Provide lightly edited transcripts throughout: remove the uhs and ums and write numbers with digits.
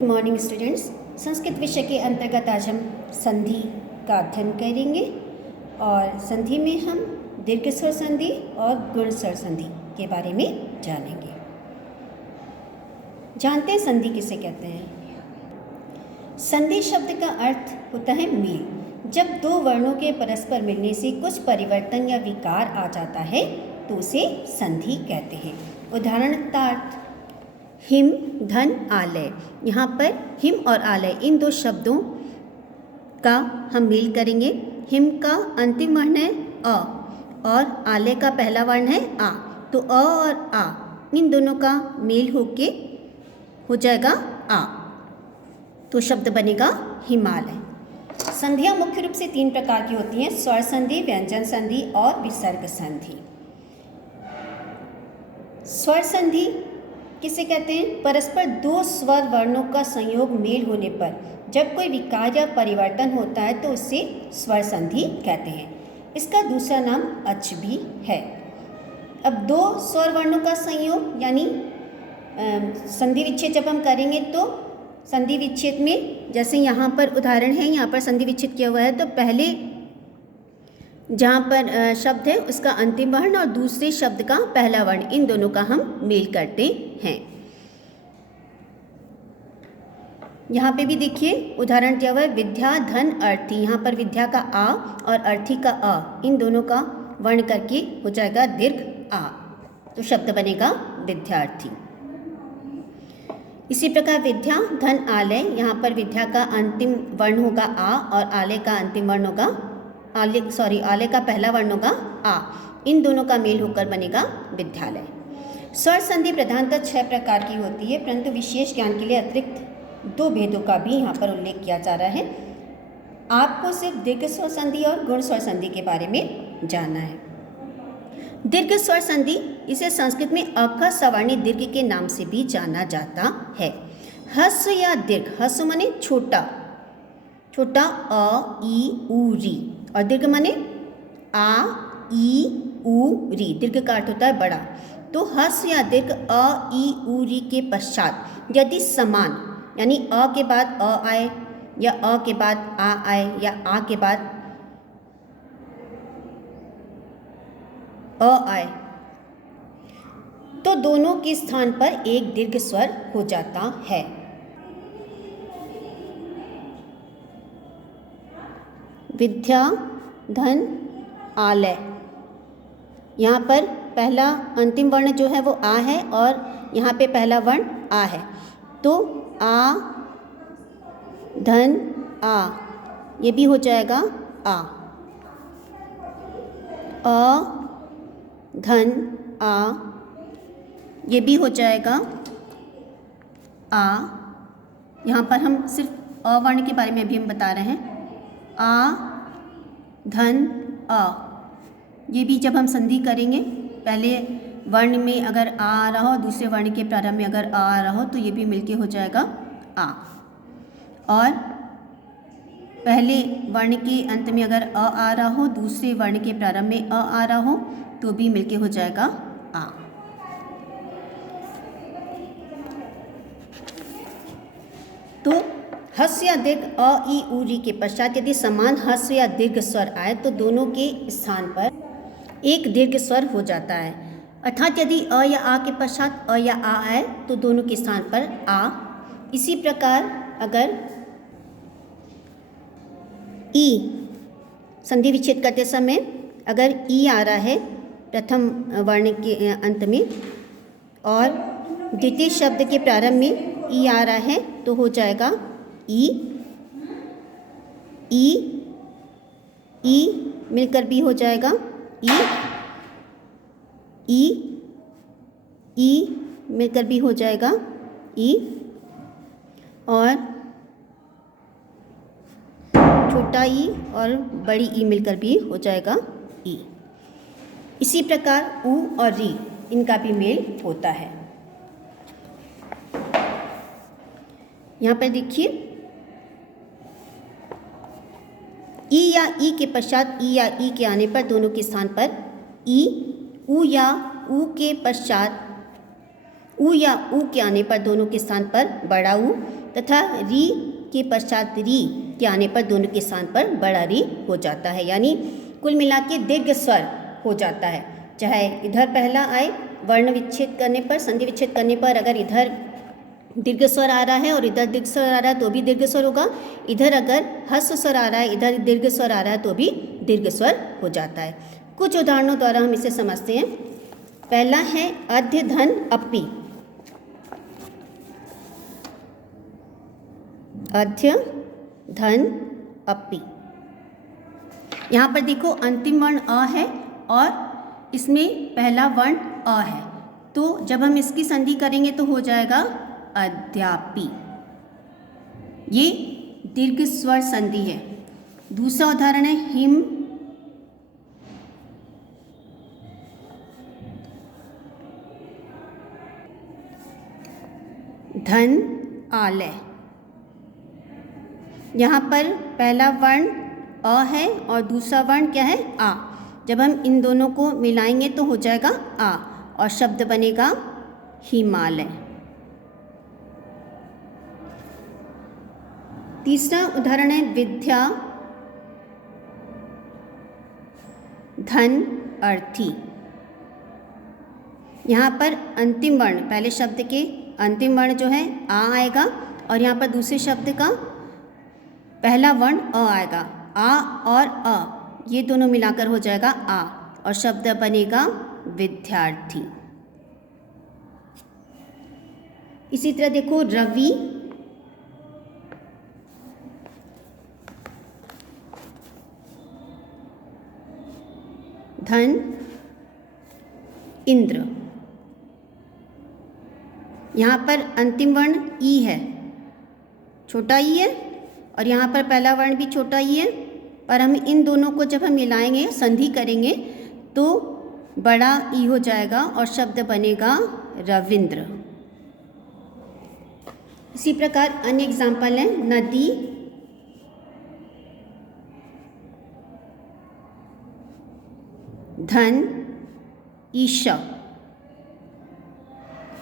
Good morning students. Sanskrit विषय के अंतर्गत आज हम संधि का अध्ययन करेंगे और संधि में हम दीर्घ स्वर संधि और गुण स्वर संधि के बारे में जानेंगे। जानते हैं संधि किसे कहते हैं। संधि शब्द का अर्थ होता है मेल। जब दो वर्णों के परस्पर मिलने से कुछ परिवर्तन या विकार आ जाता है तो उसे संधि कहते हैं। उदाहरणार्थ हिम धन आलय। यहाँ पर हिम और आलय इन दो शब्दों का हम मेल करेंगे। हिम का अंतिम वर्ण है अ और आलय का पहला वर्ण है आ, तो अ और आ इन दोनों का मेल होके हो जाएगा आ, तो शब्द बनेगा हिमालय। संधियाँ मुख्य रूप से तीन प्रकार की होती हैं: स्वर संधि, व्यंजन संधि और विसर्ग संधि। स्वर संधि किसे कहते हैं? परस्पर दो स्वर वर्णों का संयोग मेल होने पर जब कोई विकार या परिवर्तन होता है तो उसे स्वर संधि कहते हैं। इसका दूसरा नाम अच भी है। अब दो स्वर वर्णों का संयोग यानी संधि विच्छेद जब हम करेंगे तो संधि विच्छेद में जैसे यहाँ पर उदाहरण है, यहाँ पर संधि विच्छेद किया हुआ है तो पहले जहाँ पर शब्द है उसका अंतिम वर्ण और दूसरे शब्द का पहला वर्ण, इन दोनों का हम मेल करते हैं। यहाँ पे भी देखिए उदाहरण दिया हुआ है विद्या धन अर्थी। यहाँ पर विद्या का आ और अर्थी का अ, इन दोनों का वर्ण करके हो जाएगा दीर्घ आ, तो शब्द बनेगा विद्यार्थी। इसी प्रकार विद्या धन आलय, यहाँ पर विद्या का अंतिम वर्ण होगा आ और आलय का अंतिम वर्ण होगा आलय का पहला वर्ण होगा आ, इन दोनों का मेल होकर बनेगा विद्यालय। स्वर संधि प्रधानतः 6 प्रकार की होती है, परंतु विशेष ज्ञान के लिए अतिरिक्त 2 भेदों का भी यहाँ पर उल्लेख किया जा रहा है। आपको सिर्फ दीर्घ स्वर संधि और गुण स्वर संधि के बारे में जानना है। दीर्घ स्वर संधि इसे संस्कृत में अख सवर्णी दीर्घ के नाम से भी जाना जाता है। ह्रस्व या दीर्घ, ह्रस्व माने छोटा, छोटा अ ई उ री, और दीर्घ माने आ ई उ री, दीर्घ का अर्थ होता है बड़ा। तो ह्रस्व या दीर्घ अ ई उ री के पश्चात यदि समान यानी अ के बाद अ आए या अ के बाद आ आए या आ के बाद अ आए तो दोनों के स्थान पर एक दीर्घ स्वर हो जाता है। विद्या धन आलय, यहाँ पर पहला अंतिम वर्ण जो है वो आ है और यहाँ पे पहला वर्ण आ है, तो आ धन आ ये भी हो जाएगा आ, धन आ ये भी हो जाएगा आ। यहाँ पर हम सिर्फ अ वर्ण के बारे में भी हम बता रहे हैं। आ धन अ, ये भी जब हम संधि करेंगे पहले वर्ण में अगर आ रहा हो, दूसरे वर्ण के प्रारंभ में अगर आ रहा हो तो ये भी मिलके हो जाएगा आ, और पहले वर्ण के अंत में अगर अ आ रहा हो, दूसरे वर्ण के प्रारंभ में अ आ रहा हो तो भी मिलके हो जाएगा आ। तो ह्रस्व या दीर्घ अ ई उ री के पश्चात यदि समान ह्रस्व या दीर्घ स्वर आए तो दोनों के स्थान पर एक दीर्घ स्वर हो जाता है। अर्थात यदि अ या आ के पश्चात अ या आ आए तो दोनों के स्थान पर आ। इसी प्रकार अगर ई संधि विच्छेद करते समय अगर ई आ रहा है प्रथम वर्ण के अंत में और द्वितीय शब्द के प्रारंभ में ई आ रहा है तो हो जाएगा ई, ई मिलकर भी हो जाएगा ई मिलकर भी हो जाएगा ई, और छोटा ई और बड़ी ई मिलकर भी हो जाएगा ई। इसी प्रकार उ और री इनका भी मेल होता है। यहाँ पर देखिए ई या ई के पश्चात ई या ई के आने पर दोनों के स्थान पर ई, उ या उ के पश्चात उ या उ के आने पर दोनों के स्थान पर बड़ा उ, तथा री के पश्चात री के आने पर दोनों के स्थान पर बड़ा री हो जाता है, यानी कुल मिला के दीर्घ स्वर हो जाता है। चाहे इधर पहला आए वर्ण विच्छेद करने पर, संधि विच्छेद करने पर अगर इधर दीर्घ स्वर आ रहा है और इधर दीर्घ स्वर आ रहा है तो भी दीर्घ स्वर होगा, इधर अगर ह्रस्व स्वर आ रहा है इधर दीर्घ स्वर आ रहा है तो भी दीर्घ स्वर हो जाता है। कुछ उदाहरणों द्वारा हम इसे समझते हैं। पहला है अध्य धन अपि। अध्य धन अपि, यहाँ पर देखो अंतिम वर्ण अ है और इसमें पहला वर्ण अ है, तो जब हम इसकी संधि करेंगे तो हो जाएगा अद्यापि। ये दीर्घ स्वर संधि है। दूसरा उदाहरण है हिम धन आलय। यहाँ पर पहला वर्ण अ है और दूसरा वर्ण क्या है आ। जब हम इन दोनों को मिलाएंगे तो हो जाएगा आ और शब्द बनेगा हिमालय। तीसरा उदाहरण है विद्या धन अर्थी। यहाँ पर अंतिम वर्ण, पहले शब्द के अंतिम वर्ण जो है आ आएगा और यहाँ पर दूसरे शब्द का पहला वर्ण अ आएगा। आ और अ ये दोनों मिलाकर हो जाएगा आ और शब्द बनेगा विद्यार्थी। इसी तरह देखो रवि धन इंद्र। यहाँ पर अंतिम वर्ण ई है, छोटा ई है और यहाँ पर पहला वर्ण भी छोटा ई है, पर हम इन दोनों को जब हम मिलाएंगे संधि करेंगे तो बड़ा ई हो जाएगा और शब्द बनेगा रविंद्र। इसी प्रकार अन्य एग्जाम्पल है नदी धन ईशा।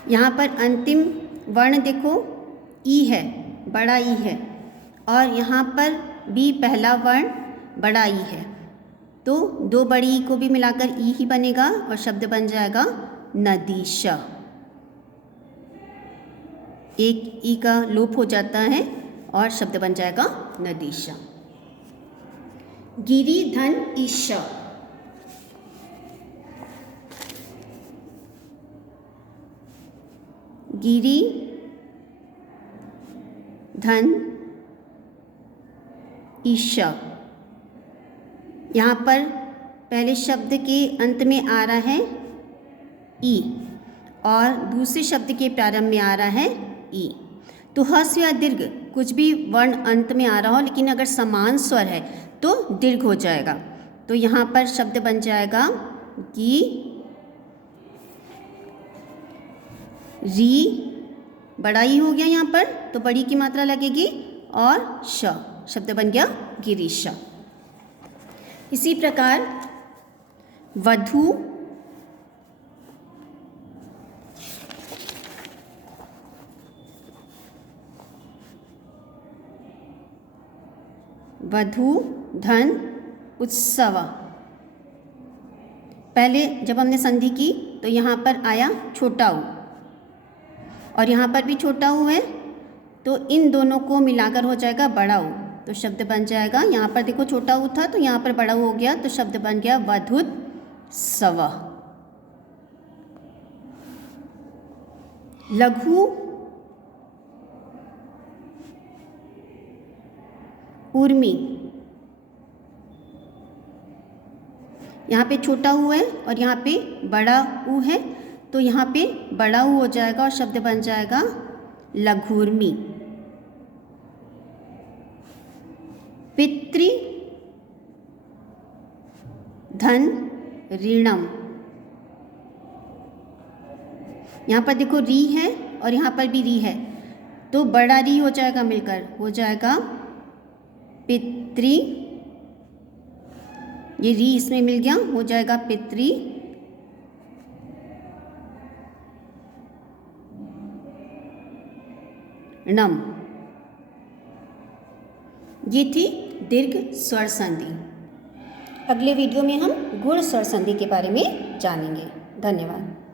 यहाँ पर अंतिम वर्ण देखो ई है, बड़ा ई है और यहाँ पर भी पहला वर्ण बड़ा ई है, तो दो बड़ी ई को भी मिलाकर ई ही बनेगा और शब्द बन जाएगा नदीशा। एक ई का लोप हो जाता है और शब्द बन जाएगा नदीशा। गिरी धन ईशा। गिरी धन ईशा। यहाँ पर पहले शब्द के अंत में आ रहा है ई और दूसरे शब्द के प्रारंभ में आ रहा है ई, तो ह्रस्व या दीर्घ कुछ भी वर्ण अंत में आ रहा हो लेकिन अगर समान स्वर है तो दीर्घ हो जाएगा। तो यहाँ पर शब्द बन जाएगा गी री, बड़ा ई हो गया यहाँ पर तो बड़ी की मात्रा लगेगी और श, शब्द बन गया गिरीशा। इसी प्रकार वधु वधु धन उत्सव। पहले जब हमने संधि की तो यहाँ पर आया छोटा ऊ और यहाँ पर भी छोटा ऊ है, तो इन दोनों को मिलाकर हो जाएगा बड़ा ऊ, तो शब्द बन जाएगा, यहाँ पर देखो छोटा ऊ था तो यहाँ पर बड़ा ऊ हो गया तो शब्द बन गया वधुत्सव। लघु उर्मी। यहाँ पे छोटा ऊ है और यहाँ पे बड़ा ऊ है, तो यहाँ पे बड़ा ऊ हो जाएगा और शब्द बन जाएगा लघुर्मी। पितृ धन ऋणम। यहाँ पर देखो री है और यहाँ पर भी री है, तो बड़ा री हो जाएगा मिलकर हो जाएगा पितृ, ये री इसमें मिल गया हो जाएगा पितृ नम। ये थी दीर्घ स्वर संधि। अगले वीडियो में हम गुण स्वर संधि के बारे में जानेंगे। धन्यवाद।